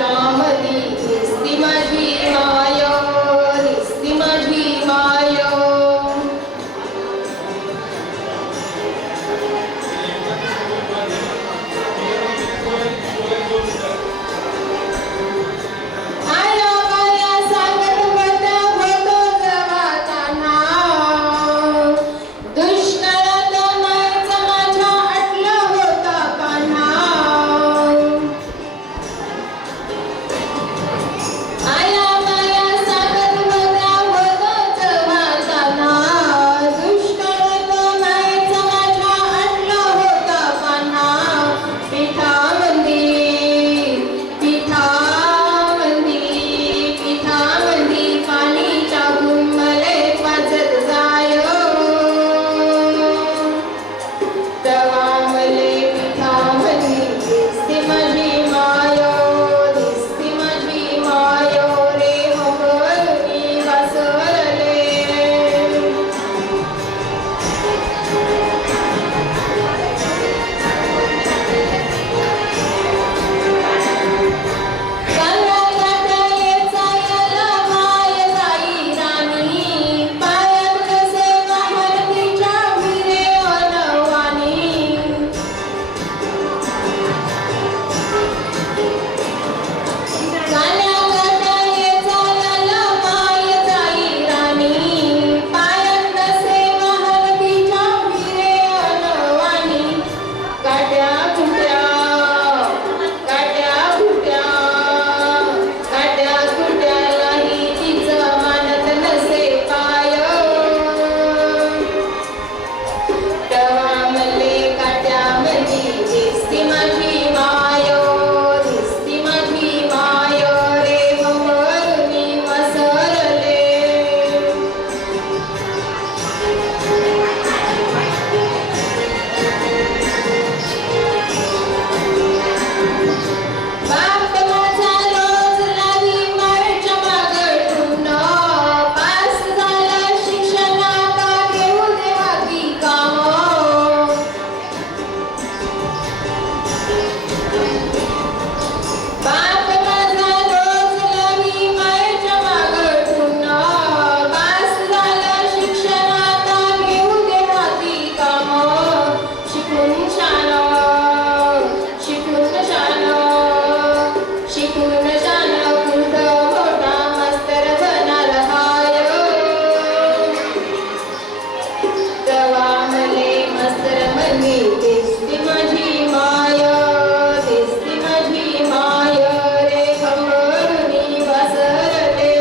तिच्यामधी दिसती माझी माय, दिसती माझी माय. आया बाया सांगत होत्या होतो जवाताना, दुष्काळात मायेचं माझ्या अटलं होता कान्हा. आया बाया सांगत होत्या होतो जवाताना, दुष्काळात मायेचं माझ्या अटलं होता कान्हा. पिठामंदी पाणी टाकून मले वाजत जाय, तवा मले पिठामंदी दिसती माझी माय, दिसती माझी माय रे हंबरुनी वासरले. दिसती माझी माय, दिसती माझी माय रे हंबरुनी वासरले.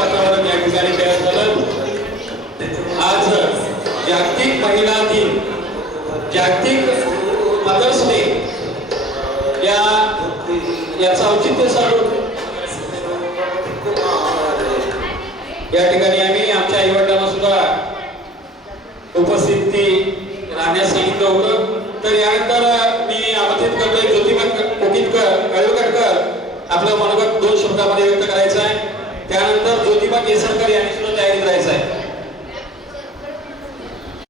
वातावरण या ठिकाणी तयार झालं. आज जागतिक महिला दिन, जागतिक मदर्स डे याचं औचित्य साधून या ठिकाणी आम्ही आमच्या आईवडिलांना सुद्धा उपस्थिती राहण्यास सांगितलं होतं. तर यानंतर मी आमंत्रित करतोय ज्योतिबा कळवटकर आपलं मनोगत 2 शब्दामध्ये व्यक्त करायचं आहे. त्यानंतर ज्योतिबा केसरकर यांनी सुद्धा